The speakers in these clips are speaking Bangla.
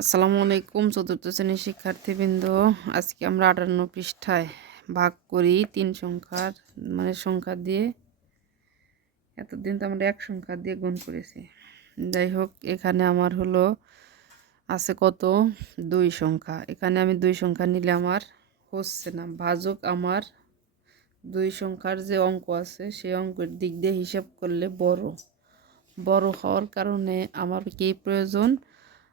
আসসালামু আলাইকুম চতুর্থ শ্রেণীর শিক্ষার্থীবৃন্দ। আজকে আমরা 58 পৃষ্ঠায় ভাগ করি 3 সংখ্যার সংখ্যা দিয়ে। এতদিন তো আমরা এক সংখ্যা দিয়ে গুণ করেছি। যাই হোক, এখানে আমার হলো আছে কত 2 সংখ্যা। এখানে আমি 2 সংখ্যা নিলে আমার হচ্ছে না। ভাজক আমার 2 সংখ্যার যে অঙ্ক আছে সেই অঙ্কের দিক দিয়ে হিসাব করলে বড় হওয়ার কারণে আমার কি প্রয়োজন?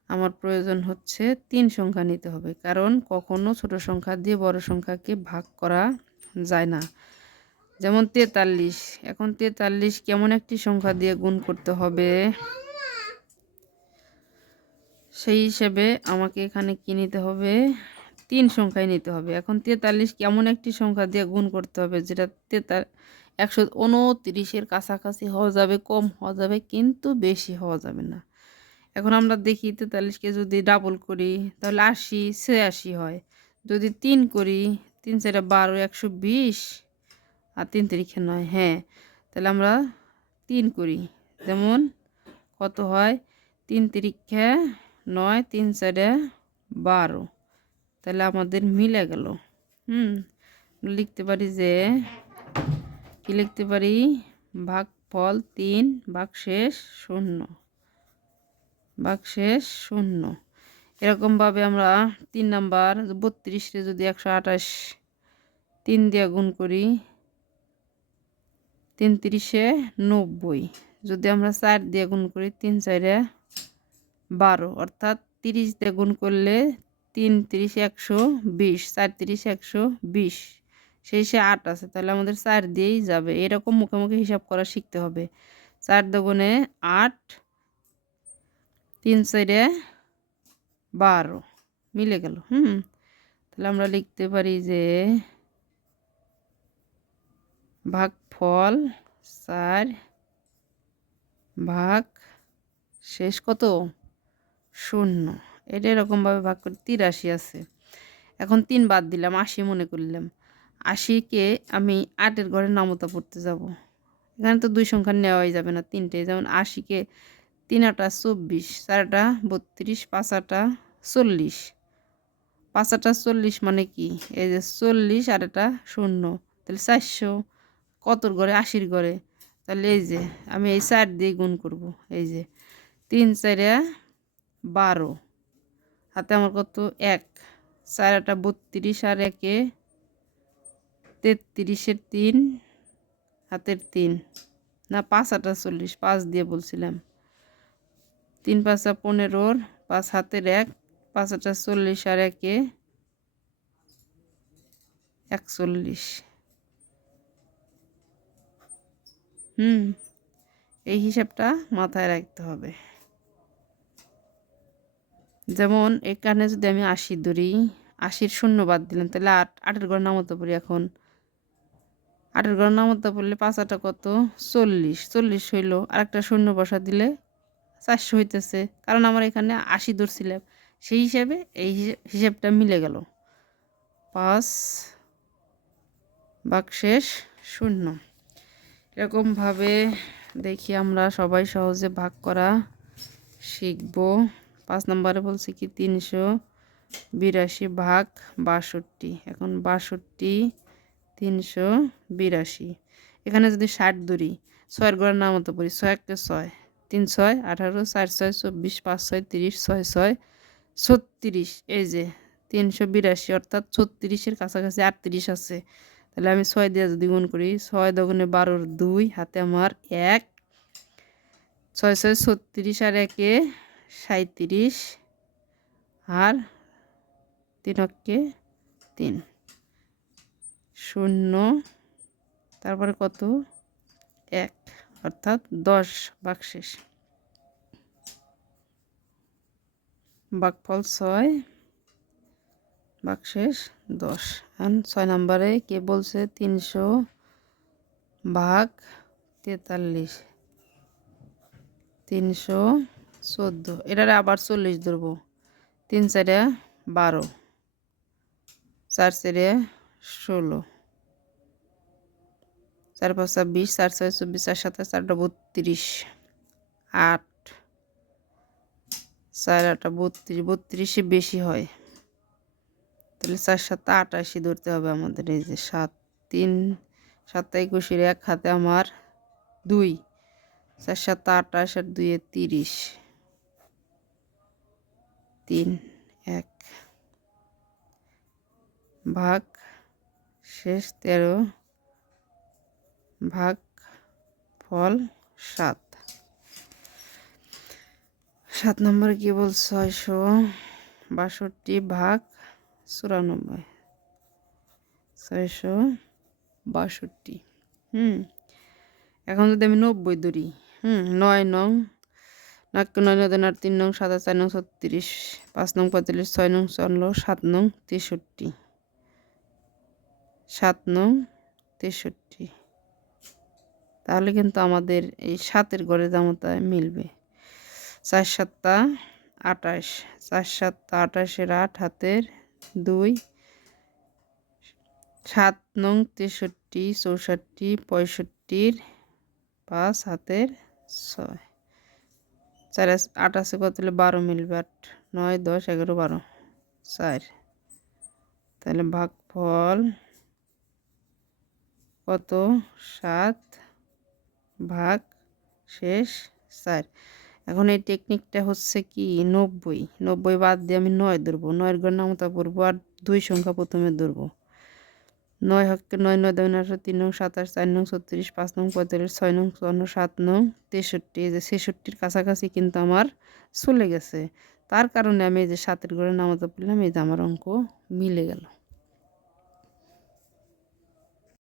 আমার প্রয়োজন হচ্ছে 3 সংখ্যা নিতে হবে, কারণ কখনো ছোট সংখ্যা দিয়ে বড় সংখ্যাকে ভাগ করা যায় না। যেমন 43। এখন 43 কেমন একটি সংখ্যা দিয়ে গুণ করতে হবে, সেই হিসেবে আমাকে এখানে কি নিতে হবে? 3 সংখ্যায় নিতে হবে। এখন 43 কেমন একটি সংখ্যা দিয়ে গুণ করতে হবে যেটা 129-এর কাছাকাছি হওয়া যাবে, কম হওয়া যাবে, কিন্তু বেশি হওয়া যাবে না। এখন আমরা দেখি 43কে যদি ডাবল করি তাহলে 80-86 হয়। যদি 3 করি 3 4 12 120 আর 3 তারিখে 9। হ্যাঁ, তাহলে আমরা 3 করি, যেমন কত হয়? 3 তারিখে 9 3 4 12। তাহলে আমাদের মিলে গেল। লিখতে পারি যে কি লিখতে পারি? ভাগফল 3 ভাগশেষ 0, ভাগশেষ 0। এরকমভাবে আমরা 3 নাম্বার 32-রে যদি 128 3 দিয়ে গুণ করি 3 3-এ 90। যদি আমরা 4 দিয়ে গুণ করি 3 4-এ 12, অর্থাৎ 30 দিয়ে গুণ করলে 3 30 120, 4 30 120, শেষে 8 আছে, তাহলে আমাদের 4 দিয়েই যাবে। এরকম মুখোমুখি হিসাব করা শিখতে হবে। 4 দুগুণে 8, 3 4-এ 12 মিলে গেল। তাহলে আমরা লিখতে পারি যে ভাগফল 4 ভাগ শেষ কত 0। এটা এরকমভাবে ভাগ করে 83 আছে। এখন 3 বাদ দিলাম, 80 মনে করলাম। 80-কে আমি 8-এর ঘরে নামতা পড়তে যাব। এখানে তো 2 সংখ্যা নেওয়াই যাবে না, 3টে। যেমন 80-কে 3 8 24, 4 8 32, 5 8 40। 5 8 40 মানে কি? এই যে 40 আর এটা 0, তাহলে 400 কতর ঘরে? 80-র ঘরে। তাহলে এই যে আমি এই 4 দিয়ে গুণ করব। এই যে 3 4 12, হাতে আমার কত 1, 4 8 32 আর 1 33-এর 3, হাতের 3 না 5 8 40, 5 দিয়ে বলছিলাম। 3 5 15, 5 হাতের 1, 5 8 40 আর 1 41। এই হিসাবটা মাথায় রাখতে হবে। যেমন এখানে যদি আমি 80 ধরি, 80-র 0 বাদ দিলাম, তাহলে 8, 8-এর ঘরে নামতা পড়ি। এখন 8-এর ঘরে নামতা পড়লে 5 8 কত 40, 40 হইল। আর একটা 0 বসা দিলে 400 হইতেছে, কারণ আমার এখানে 80 ধরছিলাম। সেই হিসাবে এই হিসাবটা মিলে গেল। 5 ভাগশেষ 0। এরকমভাবে দেখি আমরা সবাই সহজে ভাগ করা শিখব। 5 নম্বরে বলছি কি 382 ভাগ 62। এখন 62 382। এখানে যদি 60 ধরি, 6-এর ঘরের নামতা পড়ি, 6 1 6, 3 6 18, 4 6 24, 5 6 30, 6 6 36। এই যে 382, অর্থাৎ 36-এর কাছাকাছি 38 আছে। তাহলে আমি 6 দিয়ে যদি গুণ করি, 6 দুগুণে 12-র 2, হাতে আমার 1, 6 6 36 আর 1 37, আর 3 অক্কে 3 0, তারপরে কত 1, অর্থাৎ 10 ভাগশেষ। ভাগফল 6 ভাগশেষ 10। এখন 6 নম্বরে কে বলছে 300 ভাগ 43, 314। এটারে আবার 40 ধরবো। 3 4 12, 4 4 16, 4 5 20, 4 6 24, 4 7 4 32, 8, 4 8 32, 32 বেশি হয়, তাহলে 4 7 88 ধরতে হবে আমাদের। এই যে 7 3 7 21 এক হাতে আমার 2, 4 7 28 আর 2 30, 3 1 ভাগ শেষ 13 ভাগ ফল 7। 7 নম্বর কি বল 662 ভাগ 94, 662। এখন যদি আমি 90 ধরি, 9 নং 9 9 9 3 নং 7 4 নং 36, 5 নং 45, 6 নং 54, 7 নং 63, 7 নং 63। তাহলে কিন্তু আমাদের এই 7-এর ঘরে জামতায় মিলবে। 4 7 28, 4 7 28 8 হাতের 2, 7 নং 63 64 65 5 হাতের 6, 4 8 আছে কত হলে 12 মিলবে, 8 9 10 11 12 4। তাহলে ভাগফল কত 7 ভাগ শেষ 4। এখন এই টেকনিকটা হচ্ছে কি 90 বাদ দিয়ে আমি 9 ধরবো, 9-এর ঘর নামতা পড়বো আর 2 সংখ্যা প্রথমে ধরবো। 9 হকে 9 9 2 9 3 নং 27, 4 নং 36, 5 নং 45, 6 নং 54, 7 নং 63। এই যে 66-র কাছাকাছি কিন্তু আমার চলে গেছে, তার কারণে আমি এই যে 7-এর ঘরে নামতা পড়লাম, এই যে আমার অঙ্ক মিলে গেল।